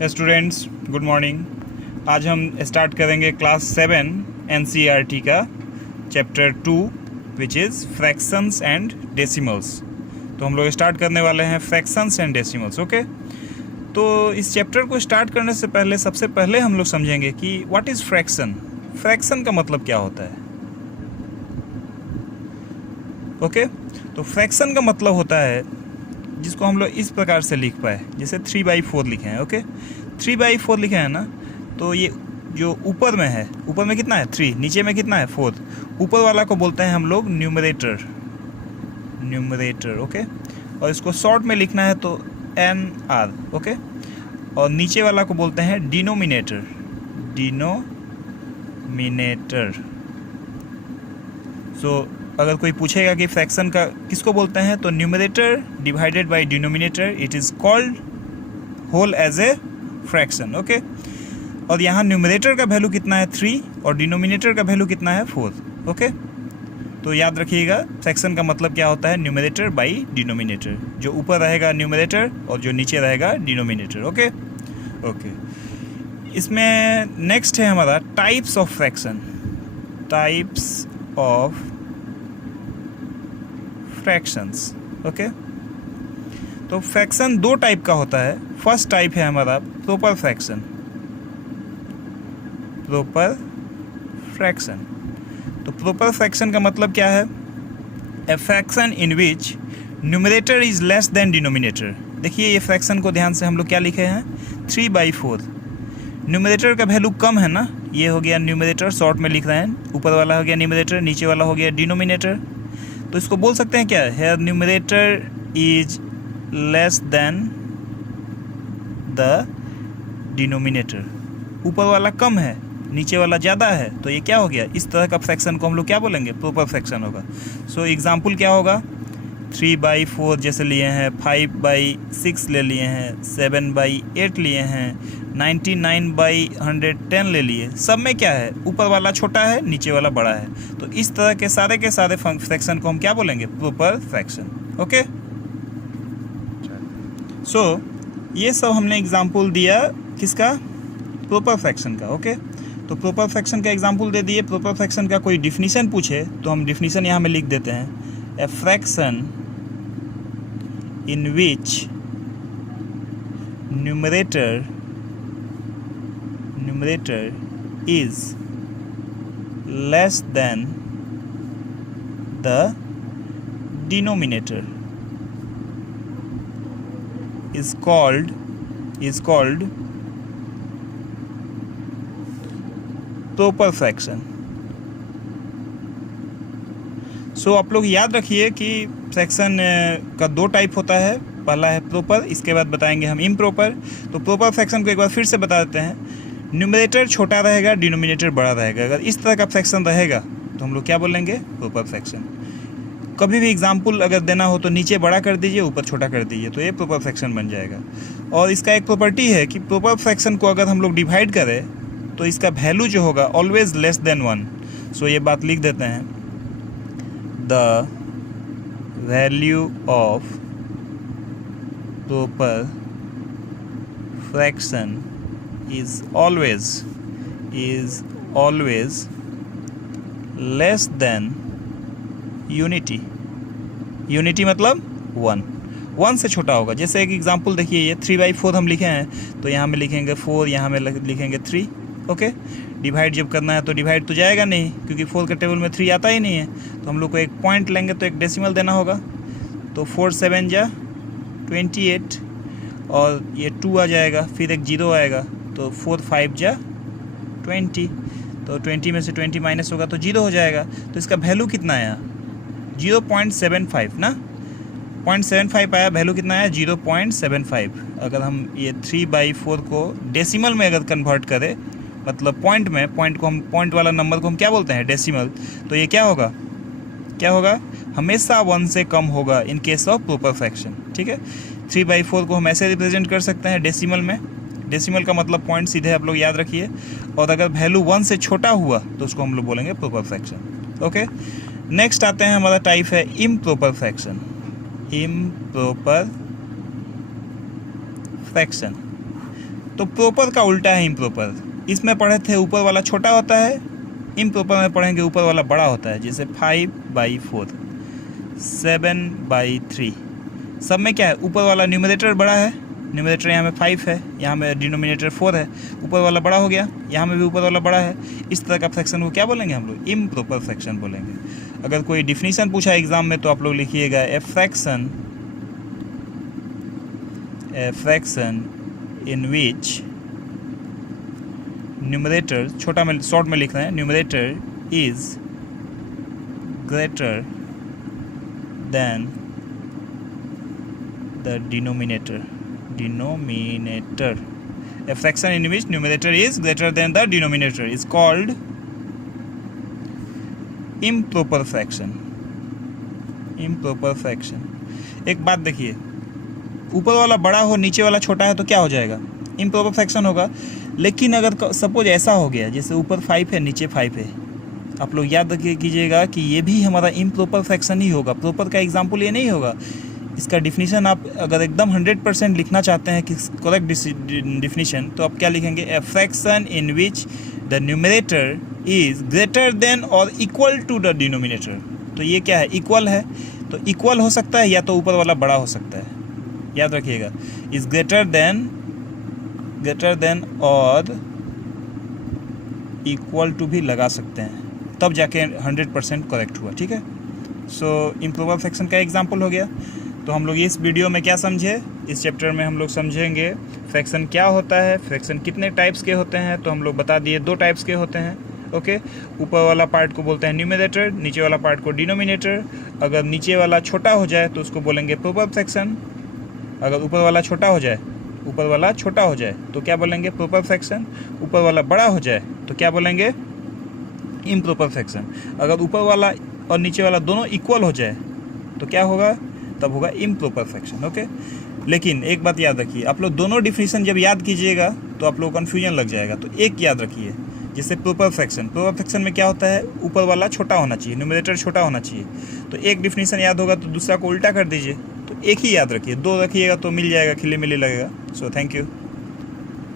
Students good morning. आज हम start करेंगे क्लास 7 NCERT का chapter 2 which is fractions and decimals. तो हम लोग स्टार्ट करने वाले हैं फ्रैक्शंस एंड डेसिमल्स। ओके, तो इस चैप्टर को स्टार्ट करने से पहले सबसे पहले हम लोग समझेंगे कि व्हाट इज़ फ्रैक्शन। फ्रैक्शन का मतलब क्या होता है। ओके, तो फ्रैक्शन का मतलब होता है जिसको हम लोग इस प्रकार से लिख पाए, जैसे 3/4 लिखे हैं। ओके, 3/4 लिखे हैं ना, तो ये जो ऊपर में है, ऊपर में कितना है 3, नीचे में कितना है 4, ऊपर वाला को बोलते हैं हम लोग न्यूमरेटर। ओके, और इसको शॉर्ट में लिखना है तो NR। ओके, और नीचे वाला को बोलते हैं डिनोमिनेटर। सो अगर कोई पूछेगा कि फ्रैक्शन का किसको बोलते हैं, तो numerator divided by denominator, it is called whole as a fraction. Okay, और यहाँ न्यूमरेटर का वैल्यू कितना है 3 और डिनोमिनेटर का वैल्यू कितना है 4। ओके, तो याद रखिएगा फ्रैक्शन का मतलब क्या होता है, न्यूमरेटर बाई डिनोमिनेटर। जो ऊपर रहेगा न्यूमरेटर और जो नीचे रहेगा डिनोमिनेटर। ओके, इसमें नेक्स्ट है हमारा types of fraction. Types of fractions. Okay, तो फ्रैक्शन दो टाइप का होता है। फर्स्ट टाइप है हमारा प्रॉपर फ्रैक्शन। तो प्रॉपर फ्रैक्शन का मतलब क्या है, a fraction in which numerator is less than denominator. देखिए ये फ्रैक्शन को ध्यान से हम लोग क्या लिखे हैं 3/4। न्यूमरेटर का वैल्यू कम है ना, ये हो गया न्यूमरेटर, शॉर्ट में लिख रहे हैं, ऊपर वाला हो गया न्यूमरेटर, नीचे वाला हो गया डिनोमिनेटर। तो इसको बोल सकते हैं क्या है, numerator is less than the denominator. ऊपर वाला कम है, नीचे वाला ज़्यादा है, तो ये क्या हो गया, इस तरह का फ्रैक्शन को हम लोग क्या बोलेंगे, प्रॉपर फ्रैक्शन होगा। सो एग्जाम्पल क्या होगा, 3/4 जैसे लिए हैं, 5/6 ले लिए हैं, 7/8 लिए हैं, 99/110 ले लिए। सब में क्या है, ऊपर वाला छोटा है, नीचे वाला बड़ा है। तो इस तरह के सारे फ्रैक्शन को हम क्या बोलेंगे, प्रॉपर फ्रैक्शन। ओके, सो ये सब हमने एग्जाम्पल दिया किसका, प्रॉपर फ्रैक्शन का। ओके, तो प्रॉपर फ्रैक्शन का एग्जाम्पल दे दिए। प्रॉपर फ्रैक्शन का कोई डिफिनीशन पूछे तो हम डिफिनीशन यहाँ में लिख देते हैं, a fraction in which numerator is less than the denominator is called proper fraction। सो आप लोग याद रखिए कि फ्रैक्शन का दो टाइप होता है, पहला है प्रॉपर, इसके बाद बताएंगे हम इम्प्रॉपर। तो प्रॉपर फ्रैक्शन को एक बार फिर से बता देते हैं, न्यूमरेटर छोटा रहेगा, डिनोमिनेटर बड़ा रहेगा। अगर इस तरह का फ्रैक्शन रहेगा तो हम लोग क्या बोलेंगे, प्रॉपर फ्रैक्शन। कभी भी एग्जाम्पल अगर देना हो तो नीचे बड़ा कर दीजिए, ऊपर छोटा कर दीजिए, तो ये प्रॉपर फ्रैक्शन बन जाएगा। और इसका एक प्रॉपर्टी है कि प्रॉपर फ्रैक्शन को अगर हम लोग डिवाइड करें तो इसका वैल्यू जो होगा ऑलवेज लेस देन 1। सो ये बात लिख देते हैं, the value of proper fraction is always less than unity मतलब 1 से छोटा होगा। जैसे एक एग्जांपल देखिए, ये 3/4 हम लिखे हैं, तो यहाँ में लिखेंगे 4, यहाँ में लिखेंगे 3। ओके, डिवाइड जब करना है तो डिवाइड तो जाएगा नहीं, क्योंकि 4 के टेबल में 3 आता ही नहीं है। तो हम लोग को एक पॉइंट लेंगे तो एक डेसिमल देना होगा। तो 4 7 जा 28, और ये 2 आ जाएगा, फिर एक 0 आएगा, तो 4 5 जा 20। तो 20 में से 20 माइनस होगा तो 0 हो जाएगा। तो इसका वैल्यू कितना आया, 0.75 ना, 0.75 आया, वैल्यू कितना आया 0.75। अगर हम ये 3/4 को डेसिमल में अगर कन्वर्ट करें, मतलब पॉइंट को हम, पॉइंट वाला नंबर को हम क्या बोलते हैं, डेसिमल, तो ये क्या होगा हमेशा 1 से कम होगा in case of proper fraction. ठीक है, 3/4 को हम ऐसे रिप्रेजेंट कर सकते हैं डेसिमल में। डेसिमल का मतलब पॉइंट सीधे आप लोग याद रखिए, और अगर वैल्यू 1 से छोटा हुआ तो उसको हम लोग बोलेंगे प्रॉपर फ्रैक्शन। ओके, नेक्स्ट आते हैं, हमारा टाइप है इम्प्रॉपर फ्रैक्शन। Improper fraction. तो प्रॉपर का उल्टा है इम्प्रॉपर। इसमें पढ़े थे ऊपर वाला छोटा होता है, इम्प्रॉपर में पढ़ेंगे ऊपर वाला बड़ा होता है। जैसे 5/4, 7/3, सब में क्या है, ऊपर वाला न्यूमरेटर बड़ा है, न्यूमरेटर यहाँ में 5 है, यहाँ में डिनोमिनेटर 4 है, ऊपर वाला बड़ा हो गया, यहाँ में भी ऊपर वाला बड़ा है। इस तरह का फ्रैक्शन को क्या बोलेंगे हम लोग, इम्प्रॉपर फ्रैक्शन बोलेंगे। अगर कोई डिफिनीशन पूछा एग्जाम में तो आप लोग लिखिएगा a fraction in which numerator, छोटा में शॉर्ट में लिख रहे हैं, numerator is greater than the denominator. A fraction in which numerator is greater than the denominator is called improper fraction. Improper fraction. एक बात देखिए, ऊपर वाला बड़ा हो नीचे वाला छोटा है तो क्या हो जाएगा, improper fraction होगा। लेकिन अगर सपोज ऐसा हो गया जैसे ऊपर 5 है नीचे 5 है, आप लोग याद रखिए कीजिएगा कि ये भी हमारा improper fraction ही होगा, प्रॉपर का एग्जाम्पल ये नहीं होगा। इसका डिफिनीशन आप अगर एकदम 100% लिखना चाहते हैं कि करेक्ट डिफिनीशन, तो आप क्या लिखेंगे, a fraction in which the numerator is greater than और इक्वल टू द डिनोमिनेटर। तो ये क्या है, इक्वल है, तो इक्वल हो सकता है या तो ऊपर वाला बड़ा हो सकता है, याद रखिएगा। इज ग्रेटर देन और इक्वल टू भी लगा सकते हैं, तब जाके 100% करेक्ट हुआ, ठीक है। सो इम्प्रोपर फ्रैक्शन का एग्जाम्पल हो गया। तो हम लोग इस वीडियो में क्या समझे, इस चैप्टर में हम लोग समझेंगे फ्रैक्शन क्या होता है, फ्रैक्शन कितने टाइप्स के होते हैं। तो हम लोग बता दिए 2 टाइप्स के होते हैं, ओके। ऊपर वाला पार्ट को बोलते हैं न्यूमरेटर, नीचे वाला पार्ट को डिनोमिनेटर। अगर नीचे वाला छोटा हो जाए तो उसको बोलेंगे प्रॉपर फ्रैक्शन, अगर ऊपर वाला छोटा हो जाए तो क्या बोलेंगे, प्रॉपर फ्रैक्शन। ऊपर वाला बड़ा हो जाए तो क्या बोलेंगे, इम्प्रॉपर फ्रैक्शन। अगर ऊपर वाला और नीचे वाला दोनों इक्वल हो जाए तो क्या होगा, तब होगा इम्प्रॉपर फ्रैक्शन, ओके। लेकिन एक बात याद रखिए, आप लोग दोनों डिफिनीशन जब याद कीजिएगा तो आप लोग कन्फ्यूजन लग जाएगा। तो एक याद रखिए, जैसे प्रॉपर फ्रैक्शन में क्या होता है, ऊपर वाला छोटा होना चाहिए, न्यूमरेटर छोटा होना चाहिए। तो एक डिफिनीशन याद होगा तो दूसरा को उल्टा कर दीजिए। तो एक ही याद रखिए, 2 रखिएगा तो मिल जाएगा, खिले मिले लगेगा। So thank you.